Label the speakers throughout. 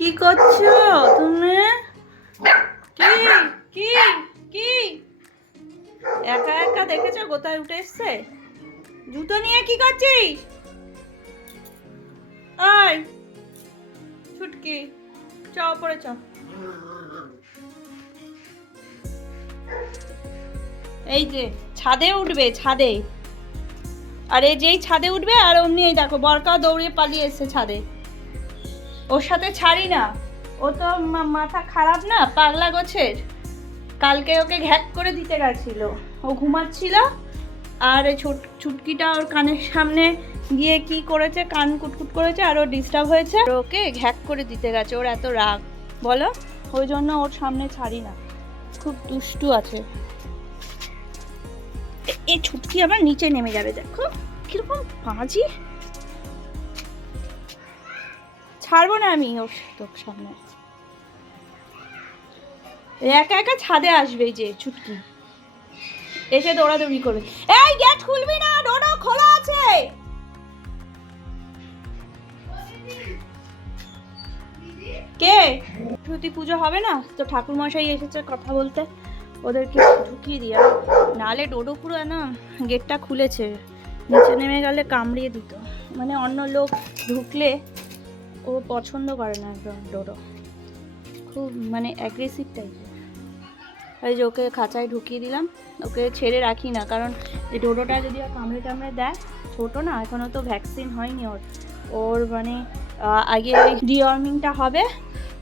Speaker 1: কি করছ তুমি? কি? কি? কি? একা একা দেখেছ কোথায় উঠে এসছে? জুতো নিয়ে কি করছিস? আয়। ছুটকি। চ পরে চ। এই যে, ছাদে উঠবে, ছাদে। আর এই যেই ছাদে উঠবে, আর অমনি এই দেখো, বরকা দৌড়িয়ে পালিয়ে এসছে ছাদে। ওর সাথে ছাড়ি না। ও তো মাথা খারাপ না, পাগলা গোছের। কালকে ওকে ঘ্যাক করে দিতে গেছিল। ও ঘুমাচ্ছিল, আর এই ছোট চুটকিটা ওর কানের সামনে গিয়ে কি করেছে, কান কুটকুট করেছে, আর ও ডিস্টার্ব হয়েছে। আর ওকে ঘ্যাক করে দিতে গেছে, ওর এত রাগ। বলো, ওই জন্য ওর সামনে ছাড়ি না। খুব দুষ্টু আছে। এই ছুটকি আবার নিচে নেমে যাবে, দেখো। কীরকম বাজি। ছাড়বো না আমি ওর তোর সামনে। একা একা ছাদে আসবে যে ছুটকি এসে দৌড়াদৌড়ি করবে। এই গেট খুলবি না, ডোডো খোলা আছে। কে? সরস্বতী পুজো হবে না? তো ঠাকুর মশাই এসেছে কথা বলতে। ওদেরকে ঢুকিয়ে দিয়া। নালে ডোডো পুরো না, গেটটা খুলেছে। নিচে নেমে গেলে কামড়িয়ে দিত। মানে অন্য লোক ঢুকলে ও পছন্দ করে না একদম ডোডো। খুব মানে অ্যাগ্রেসিভ টাইপের এই যে ওকে খাঁচায় ঢুকিয়ে দিলাম, ওকে ছেড়ে রাখি না, কারণ এই ডোডোটা যদি আর কামড়ে টামড়ে দেয়, ছোটো না এখনও তো ভ্যাকসিন হয়নি ওর। ওর মানে আগে ডিওয়ার্মিংটা হবে,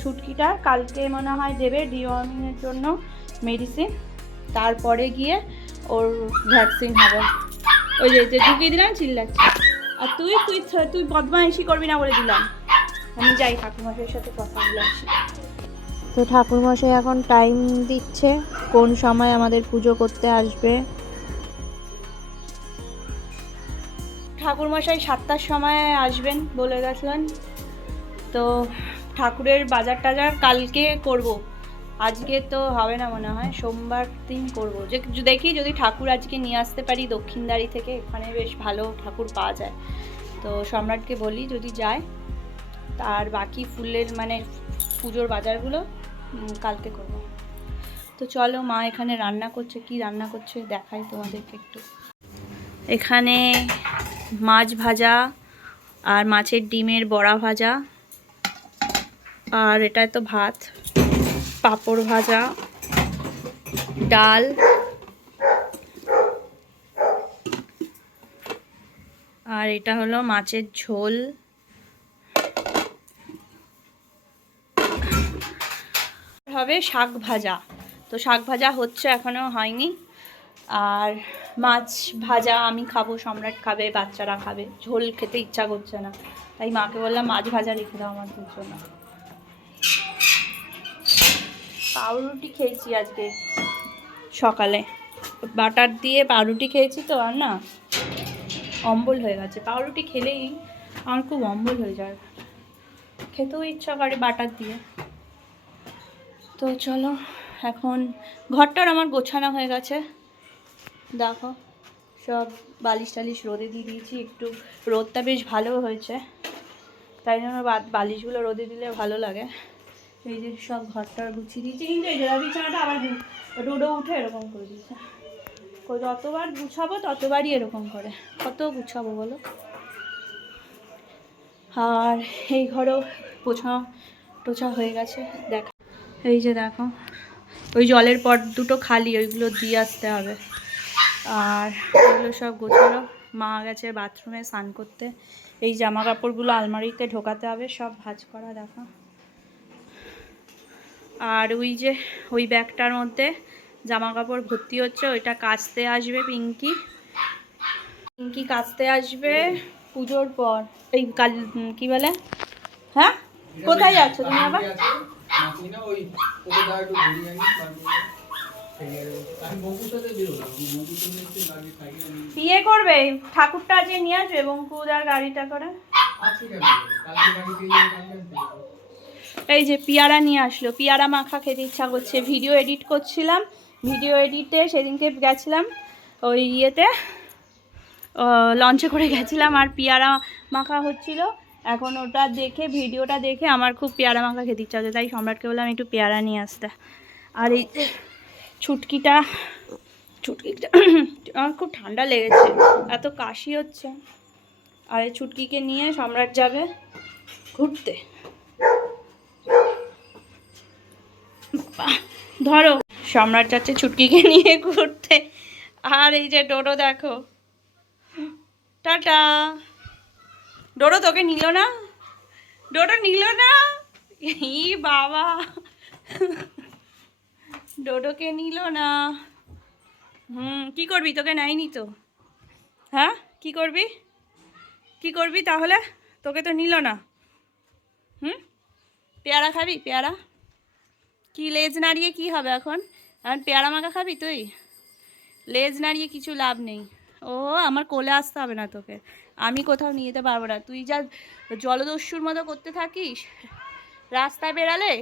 Speaker 1: ছুটকিটা, কালকে মনে হয় দেবে ডিওয়ার্মিংয়ের জন্য মেডিসিন তারপরে গিয়ে ওর ভ্যাকসিন হবে। ওই যে ঢুকিয়ে দিলাম, চিল্লাচ্ছে। আর তুই তুই তুই বদমাইশি করবি না বলে দিলাম। আমি যাই ঠাকুরমশাইয়ের সাথে কথা বলে আসি।
Speaker 2: তো ঠাকুরমশাই এখন টাইম দিচ্ছে কোন সময় আমাদের পুজো করতে আসবে?
Speaker 1: ঠাকুরমশাই সাতটার সময় আসবেন বলে গেছিলেন। তো ঠাকুরের বাজার টাজার কালকে করব। আজকে তো হবে না মনে হয় সোমবার দিন করব। যে দেখি যদি ঠাকুর আজকে নিয়ে আসতে পারি দক্ষিণদারি থেকে এখানে বেশ ভালো ঠাকুর পাওয়া যায়। তো সম্রাটকে বলি যদি যায় আর বাকি ফুলের মানে পুজোর বাজারগুলো কালকে করব। তো চলো মা এখানে রান্না করছে, কি রান্না করছে দেখাই তোমাদেরকে একটু। এখানে মাছ ভাজা আর মাছের ডিমের বড়া ভাজা। আর এটা তো ভাত, পাঁপড় ভাজা, ডাল। আর এটা হলো মাছের ঝোল। হবে শাক ভাজা। তো শাক ভাজা হচ্ছে এখনও হয়নি। আর মাছ ভাজা আমি খাব, সম্রাট খাবে, বাচ্চারা খাবে। ঝোল খেতে ইচ্ছা করছে না। তাই মাকে বললাম, মাছ ভাজা রেখে দাও আমাদের জন্য পাউরুটি খেয়েছি আজকে সকালে। বাটার দিয়ে পাউরুটি খেয়েছি তো, আর না? অম্বল হয়ে গেছে। পাউরুটি খেলেই আমার খুব অম্বল হয়ে যায়। খেতেও ইচ্ছা করে বাটার দিয়ে। তো চলো, এখন ঘরটার আমার গোছানো হয়ে গেছে। দেখো, সব বালিশ টালিশ রোদে দিয়ে দিয়েছি, একটু রোদটা বেশ ভালো হয়েছে। তাই জন্য বালিশগুলো রোদে দিলে ভালো লাগে। এই যে সব ঘরটার গুছিয়ে দিয়েছি। কিন্তু এই যে বিছানাটা আবার রোডও উঠে এরকম করে দিয়েছে। যতবার গুছাবো ততবারই এরকম করে। কত গুছাবো বলো? আর এই ঘরেও পোছা, টোছা হয়ে গেছে। দেখ এই যে দেখো, ওই জলের পট দুটো খালি, ওইগুলো দিয়ে আসতে হবে। আর এগুলো সব গোছানো মা গেছে বাথরুমে স্নান করতে। এই জামা কাপড়গুলো আলমারিতে ঢোকাতে হবে, সব ভাঁজ করা, দেখো। আর ওই যে, ওই ব্যাগটার মধ্যে জামা কাপড় ভর্তি হচ্ছে, ওইটা কাচতে আসবে পিঙ্কি। পিঙ্কি কাচতে আসবে পুজোর পর। এই কাল কি বলে? হ্যাঁ? কোথায় যাচ্ছ তুমি আবার?
Speaker 3: নাচি না। ওই ওকে দাও একটু ঘুরিয়ে আনি তারপরে
Speaker 1: বিয়ে করবে। ঠাকুরটা আজকে নিয়ে আসবে বঙ্কুদার গাড়িটা করে। এই যে পিয়ারা নিয়ে আসলো। পিয়ারা মাখা খেতে ইচ্ছা করছে। ভিডিও এডিট করছিলাম। ভিডিও এডিটে সেদিনকে গেছিলাম ওই ইয়েতে। লঞ্চে করে গেছিলাম আর পিয়ারা মাখা হচ্ছিল। এখন ওটা দেখে, ভিডিওটা দেখে আমার খুব পেয়ারা মাখা খেতে ইচ্ছা হচ্ছে তাই সম্রাটকে বললাম একটু পেয়ারা নিয়ে আসতে। আর এই ছুটকিটা ছুটকিটা, আমার খুব ঠান্ডা লেগেছে। এত কাশি হচ্ছে। আর এই ছুটকিকে নিয়ে সম্রাট যাবে ঘুরতে। ধরো। সম্রাট যাচ্ছে ছুটকিকে নিয়ে ঘুরতে। আর এই যে ডোডো দেখো। টাটা। ডোডো তোকে নিল না? ডোডো নিল না? ই বাবা। ডোডোকে নিল না। হুম, কি করবি? তোকে নেয়নি তো। হ্যাঁ? কি করবি? কি করবি তাহলে? তোকে তো নিল না। হুম? পেয়ারা খাবি? পেয়ারা? কি লেজ নাড়িয়ে কি হবে এখন? এখন পেয়ারা মাখা খাবি তুই? লেজ নাড়িয়ে কিছু লাভ নেই। ও, আমার কোলে আসতে হবে না তোকে। আমি কোথাও নিয়ে যেতে পারব না। তুই যা জলদস্যুর মতো করতে থাকিস রাস্তায় বেরালে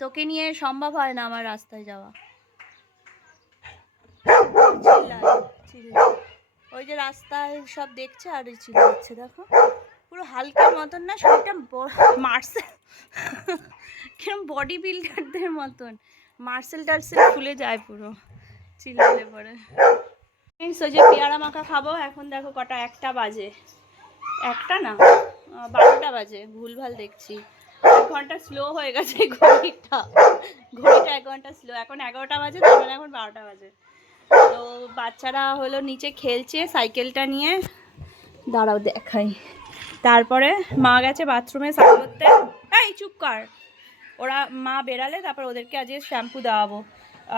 Speaker 1: তোকে নিয়ে সম্ভব হয় না আমার রাস্তায় যাওয়া। ওই যে রাস্তায় সব দেখছে আর চিল্লাচ্ছে, দেখো? পুরো হালকার মতন না শরীরটা মার্সেল, কিরম বডি বিল্ডারদের মতন। মার্সেল টার্সেল খুলে যায় পুরো, চিল্লালে পরে। ওই যে পেয়ারা মাখা খাব, এখন দেখো কটা, একটা বাজে। একটা না? বারোটা বাজে, ভুলভাল দেখছি। এক ঘণ্টা স্লো হয়ে গেছে ঘড়িটা। ঘড়িটা এক ঘণ্টা স্লো এখন এগারোটা বাজে তার মানে এখন বারোটা বাজে। তো বাচ্চারা হলো নিচে খেলছে সাইকেলটা নিয়ে। দাঁড়াও, দেখাই। তারপরে মা গেছে বাথরুমে স্নান করতে। এই, চুপ কর। ওরা মা বেরালে, তারপর ওদেরকে আজকে শ্যাম্পু দেওয়াবো।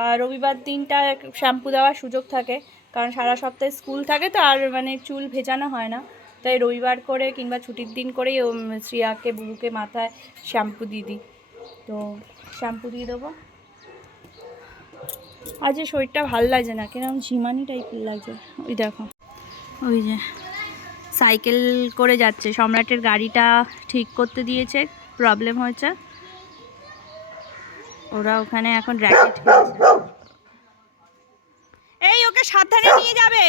Speaker 1: আর রবিবার দিনটা শ্যাম্পু দেওয়ার সুযোগ থাকে। কারণ সারা সপ্তাহে স্কুল থাকে তো আর মানে চুল ভেজানো হয় না। তাই রবিবার করে কিংবা ছুটির দিন করেই ও শ্রিয়াকে, বুবুকে মাথায় শ্যাম্পু দিয়ে দিই। তো শ্যাম্পু দিয়ে দেবো। আজ শরীরটা ভালো লাগছে না কীরকম ঝিমানি টাইপের লাগছে। ওই দেখো। ওই যে সাইকেল করে যাচ্ছে। সম্রাটের গাড়িটা ঠিক করতে দিয়েছে প্রবলেম হয়েছে। ওরা ওখানে এখন র্যাকেট খেলছে এই ওকে সাবধানে নিয়ে যাবে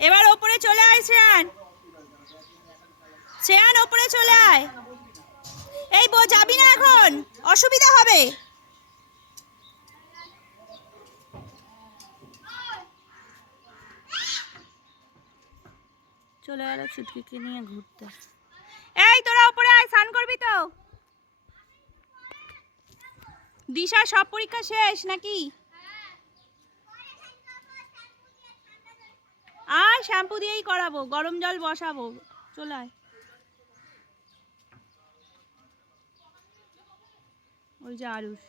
Speaker 1: এবার ওপরে চলে আয়, শ্রেয়ান। শ্রেয়ান, ওপরে চলে আয়। এই বো, যাবি না এখন? অসুবিধা হবে। চলে গেল ছুটকিকে নিয়ে ঘুরতে। এই, তোরা ওপরে আয়, স্নান করবি তো। দিশার সব পরীক্ষা শেষ নাকি? আয়, শ্যাম্পু দিয়েই করাবো, গরম জল বসাবো। চলে আয়। ওই যে আরুষ।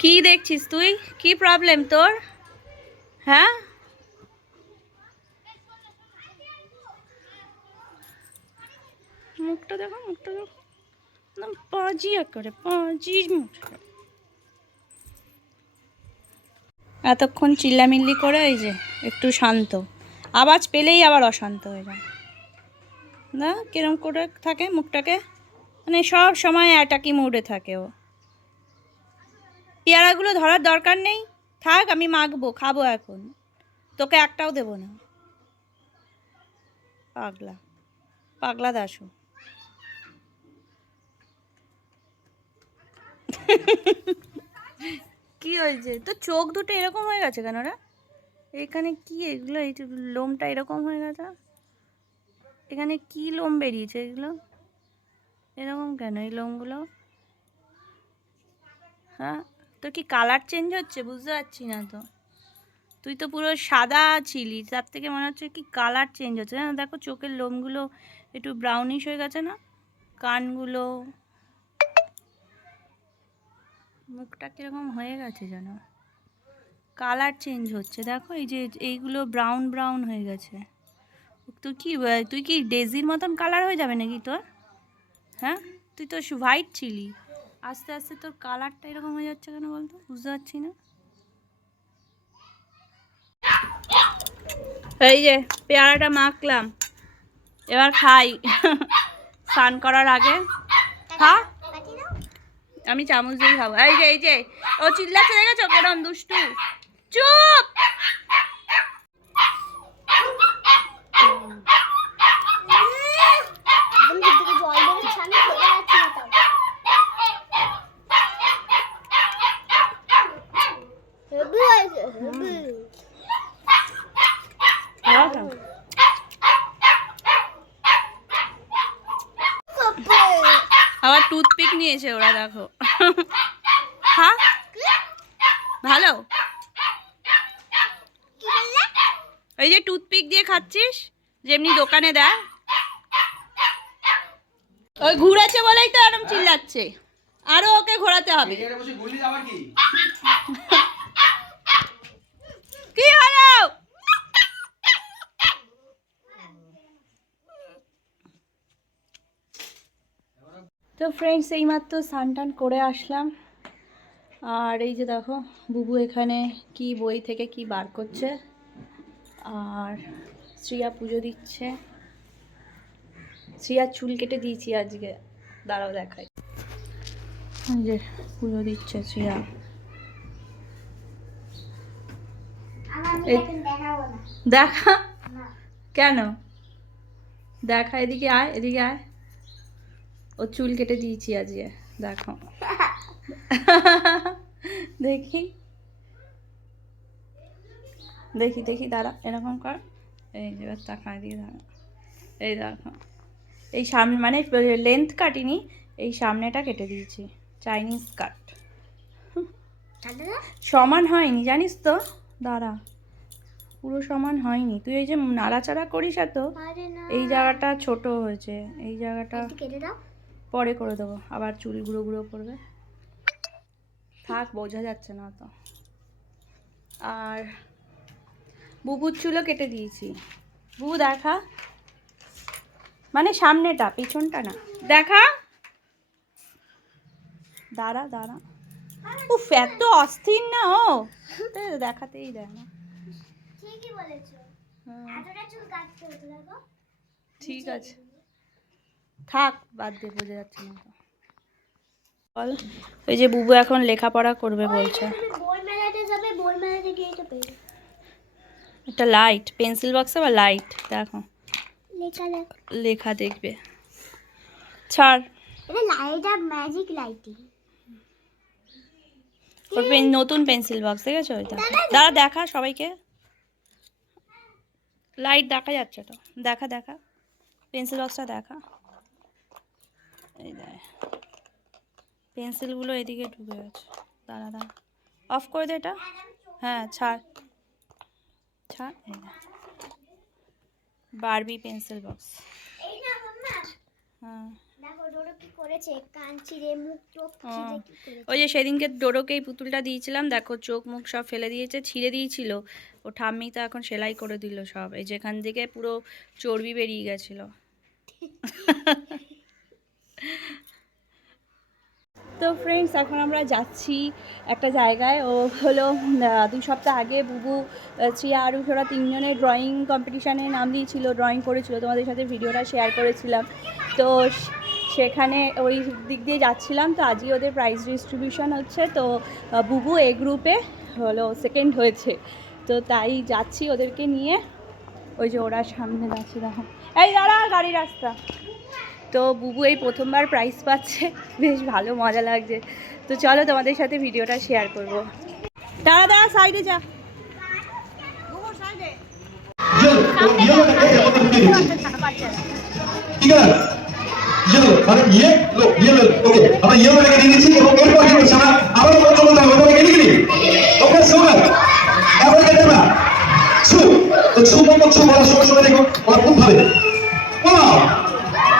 Speaker 1: কি দেখছিস তুই? কি প্রবলেম তোর? হ্যাঁ? মুখটা দেখো মুখটা দেখো। একদম পাজি করে পাজি মুখ এতক্ষণ চিল্লামিল্লি করে এই যে একটু শান্ত। আওয়াজ পেলেই আবার অশান্ত হয়ে যায়। না? কিরম করে থাকে মুখটাকে? মানে সব সময় অ্যাটাকি মুডে থাকে ও। পেয়ারাগুলো ধরার দরকার নেই। থাক, আমি মাখবো, খাব এখন। তোকে একটাও দেবো না। পাগলা। পাগলা দাসু কি হয়েছে? তো চোখ দুটো এরকম হয়ে গেছে কেন রে? এখানে কি এগুলো? এই লোমটা এরকম হয়ে গেছে? এখানে কি লোম বেরিয়েছে এগুলো? এরকম কেন এই লোমগুলো? হ্যাঁ? তোর কি কালার চেঞ্জ হচ্ছে? বুঝতে পারছি না তো। তুই তো পুরো সাদা ছিলি, তার থেকে মনে হচ্ছে কি কালার চেঞ্জ হচ্ছে। দেখো চোখের লোমগুলো একটু ব্রাউনিশ হয়ে গেছে না? কানগুলো মুখটা কীরকম হয়ে গেছে যেন। কালার চেঞ্জ হচ্ছে। দেখো এই যে এইগুলো ব্রাউন ব্রাউন হয়ে গেছে। তুই কি তুই কি ডেজির মতন কালার হয়ে যাবে নাকি তোর? হ্যাঁ? তুই তো হোয়াইট ছিলি। আস্তে আস্তে তোর কালারটা এরকম হয়ে যাচ্ছে কেন বলতো? বুঝতে পারছি না। এই যে পেয়ারাটা মাখলাম। এবার খাই। স্নান করার আগে। খা। আমি চামচ দিয়ে খাব। এই যে এই যে ও চিল্লাচ্ছে দেখেছ? কেরম দুষ্টু। চুপ! আবার টুথপিক নিয়েছে ওরা দেখো হ্যাঁ ভালো
Speaker 4: কি বললে
Speaker 1: এই যে টুথপিক দিয়ে খাচ্ছিস যেমনি দোকানে দেয়। ওই ঘুরেছে বলেই তো এরম চিল্লাচ্ছে। আরও ওকে ঘোরাতে হবে।
Speaker 3: কি?
Speaker 1: হলো? তো ফ্রেন্ডস এইমাত্র স্নান টান করে আসলাম। আর এই যে দেখো বুবু এখানে কি বই থেকে কি বার করছে। আর শ্রিয়া পুজো দিচ্ছে। শ্রিয়ার চুল কেটে দিয়েছি আজকে। দাঁড়াও দেখাই। যে পুজো দিচ্ছে শ্রিয়া। দেখা। কেন? দেখা, এদিকে আয় এদিকে আয়। ও চুল কেটে দিয়েছি আজকে। দেখো। দেখি। দেখি দেখি, দাঁড়া, এরকম কর। এই যে এবার তাকায় দিয়ে দাঁড়া। এই দেখো। এই সামনে মানে লেন্থ কাটিনি এই সামনেটা কেটে দিয়েছি। চাইনিজ কাট সমান হয়নি জানিস তো? দাঁড়া। পুরো সমান হয়নি। তুই এই যে নাড়াচাড়া করিস এত এই জায়গাটা ছোট হয়েছে। এই জায়গাটা পরে করে দেবো। আবার চুল গুঁড়ো গুঁড়ো করবে। থাক বোঝা যাচ্ছে না তো। আর বুবুর চুলও কেটে দিয়েছি। বুবু দেখা। মানে সামনেটা পিছনটা না। দেখা। দাঁড়া দাঁড়া। উফ এত অস্থির না ও। দেখাতেই দেয় না। ঠিক আছে। থাক বাদ দিয়ে বোঝা যাচ্ছে না বল ওই যে বুবু এখন লেখাপড়া করবে বলছে। একটা লাইট পেন্সিল বক্সে বা লাইট দেখো।
Speaker 4: লেখা
Speaker 1: লেখা। দেখবে। ছাড়।
Speaker 4: এটা লাইট আর ম্যাজিক লাইটিং
Speaker 1: ওর পেন নতুন পেন্সিল বক্স দেখেছ ওইটা? দাঁড়া দেখা। সবাইকে। লাইট দেখা যাচ্ছে তো। দেখা দেখা। পেন্সিল বক্সটা দেখা। এই দেখ। পেন্সিলগুলো এদিকে ঢুকে গেছে। দাঁড়া দাঁড়া। অফ করে দে এটা। হ্যাঁ ছাড়। দেখ বারবি পেন্সিল বক্স
Speaker 4: এই না মাম্মা।
Speaker 1: হ্যাঁ। ওই যে সেদিনকে ডোরোকে এই পুতুলটা দিয়েছিলাম দেখো চোখ মুখ সব ফেলে দিয়েছে ছিঁড়ে দিয়েছিল। ও ঠাম্মি তো এখন সেলাই করে দিল সব এই যেখান থেকে পুরো চর্বি বেরিয়ে গেছিল। তো ফ্রেন্ডস এখন আমরা যাচ্ছি একটা জায়গায়। ও হলো দুই সপ্তাহ আগে বুবু শ্রিয়া আরুষ ওরা তিনজনের ড্রয়িং কম্পিটিশানে নাম দিয়েছিল ড্রয়িং করেছিল। তোমাদের সাথে ভিডিওটা শেয়ার করেছিলাম। তো সেখানে ওই দিক দিয়ে যাচ্ছিলাম। তো আজই ওদের প্রাইজ ডিস্ট্রিবিউশন হচ্ছে। তো বুবু এ গ্রুপে হলো সেকেন্ড হয়েছে। তো তাই যাচ্ছি ওদেরকে নিয়ে। ওই যে ওরা সামনে যাচ্ছি দেখো। এই দাঁড়া গাড়ি রাস্তা। তো বুবু এই প্রথমবার প্রাইজ পাচ্ছে। বেশ ভালো মজা লাগছে। তো চলো তোমাদের সাথে ভিডিওটা শেয়ার করব। দাঁড়া দাঁড়া সাইডে যা।
Speaker 5: ঠিক আছে? মানে ওকে আমরা এবং এরপর কি করছি আমরা আবার হবে ওটা সুগার এবার কেটে না তো দেখো ওরা খুব ভাবে।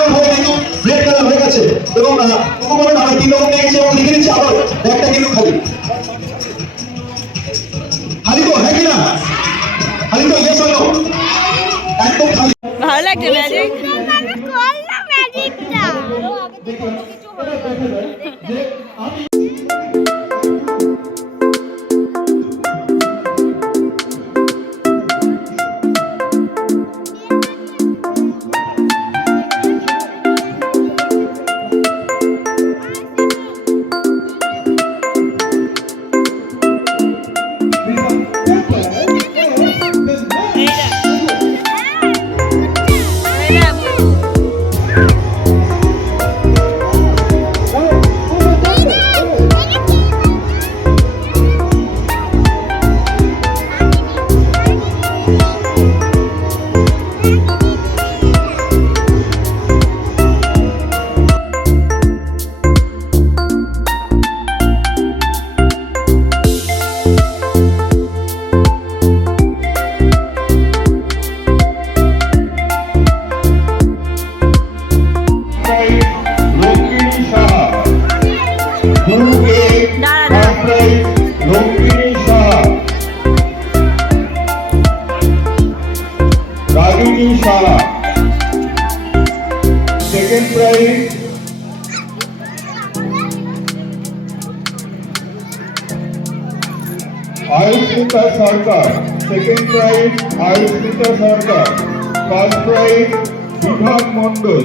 Speaker 5: সুন্দর হয়ে কিন্তু রেড কালার হয়ে গেছে এবং উপকরণ আমরা তিন রকম নিয়ে গেছি এবং লিখে দিচ্ছি আবার একটা কিন্তু খালি
Speaker 4: আদিত্য হ্যাঁ কি না আদিত্য ইয়েস অর একদম খালি
Speaker 1: ভালো লাগছে ম্যাজিক
Speaker 6: করলাম
Speaker 4: prize Ayushmita Sarkar first prize Bibhag Mondal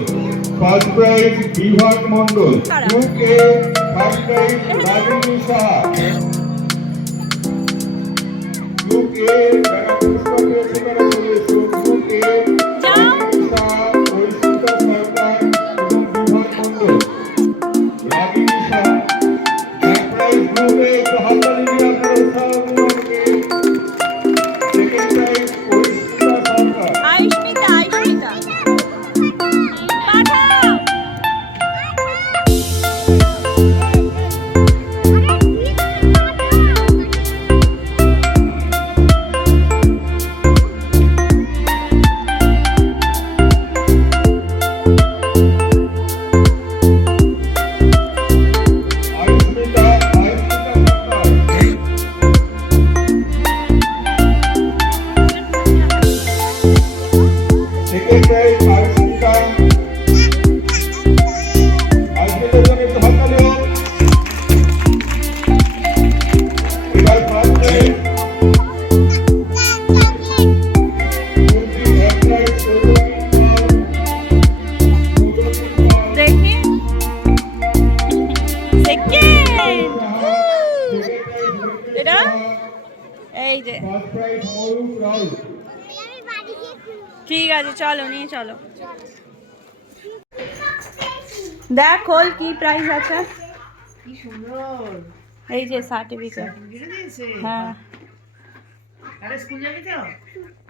Speaker 4: first prize বিভাগ মন্ডল সাহা। গ্রুপ
Speaker 1: আছে চলো নিয়ে চলো। দেখ খোল কি প্রাইস আছে? এই যে সার্টিফিকেট হ্যাঁ।
Speaker 3: আরে স্কুল যাবি তো?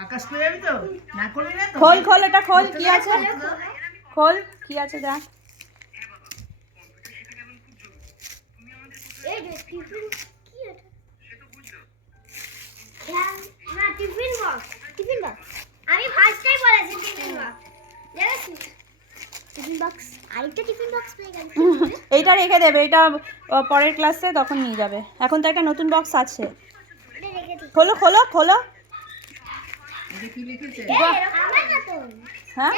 Speaker 3: আকাশ স্কুল যাবি তো? না করবি না তো?
Speaker 1: খোল খোল এটা খোল কি আছে? খোল কি আছে দেখ।
Speaker 6: এই
Speaker 1: রেখে দেবে এটা পরের ক্লাসে তখন নিয়ে যাবে। এখন তো একটা নতুন বক্স আছে। খোলো খোলো খোলো। হ্যাঁ?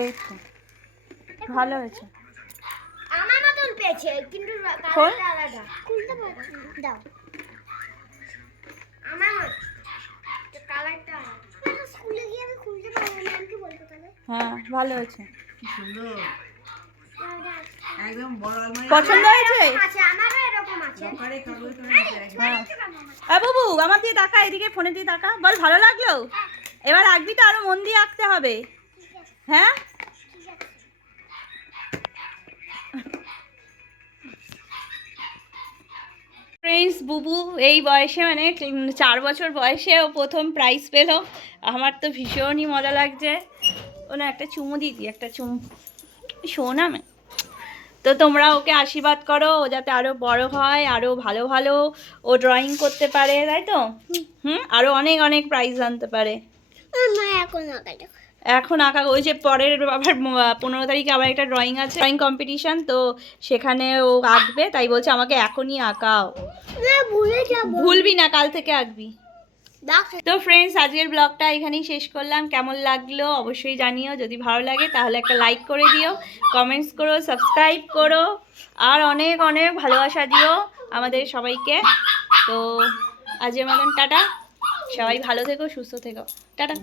Speaker 1: এই তো। ভালো হয়েছে।
Speaker 6: আমার মতন পেয়েছে কিন্তু কালারটা আলাদা খুলতে পারো দাও আমার মত কালারটা আলাদা স্কুলে গিয়ে আমি খুলতে পারব ম্যামকে বলব তাহলে
Speaker 1: হ্যাঁ ভালো হয়েছে।
Speaker 3: সুন্দর একদম বড় আলমারি।
Speaker 1: পছন্দ হয়েছে?
Speaker 6: আছে আমারও এরকম আছে।
Speaker 3: আরে কাগজ করে দিয়েছে, একদম।
Speaker 1: হ্যাঁ আ বাবু আমার দিয়ে টাকা এদিকে ফোনে দিয়ে টাকা বল ভালো লাগল? এবার আঁকবি তো আরও মন দিয়ে আঁকতে হবে। হ্যাঁ? ফ্রেন্ডস বুবু এই বয়সে মানে চার বছর বয়সে ও প্রথম প্রাইজ পেল। আমার তো ভীষণই মজা লাগছে। ও না একটা চুমু দিদি একটা চুমু। শোনা মে তো তোমরা ওকে আশীর্বাদ করো ও যাতে আরও বড় হয় আরও ভালো ভালো ও ড্রয়িং করতে পারে তাই তো? হুম। আরও অনেক অনেক প্রাইজ আনতে পারে।
Speaker 6: এখন আঁকা
Speaker 1: ওই যে পরের আবার পনেরো তারিখে আবার একটা ড্রয়িং আছে ড্রয়িং কম্পিটিশন তো সেখানে ও আঁকবে তাই বলছে আমাকে এখনই আঁকাও। ভুলবি না কাল থেকে আঁকবি। তো ফ্রেন্ডস আজকের ব্লগটা এখানেই শেষ করলাম। কেমন লাগল অবশ্যই জানিও। যদি ভালো লাগে, তাহলে একটা লাইক করে দিও। কমেন্টস করো সাবস্ক্রাইব করো। আর অনেক অনেক ভালোবাসা দিও আমাদের সবাইকে। তো আজকের মতন টাটা। সবাই ভালো থেকো, সুস্থ থেকো। টাটা।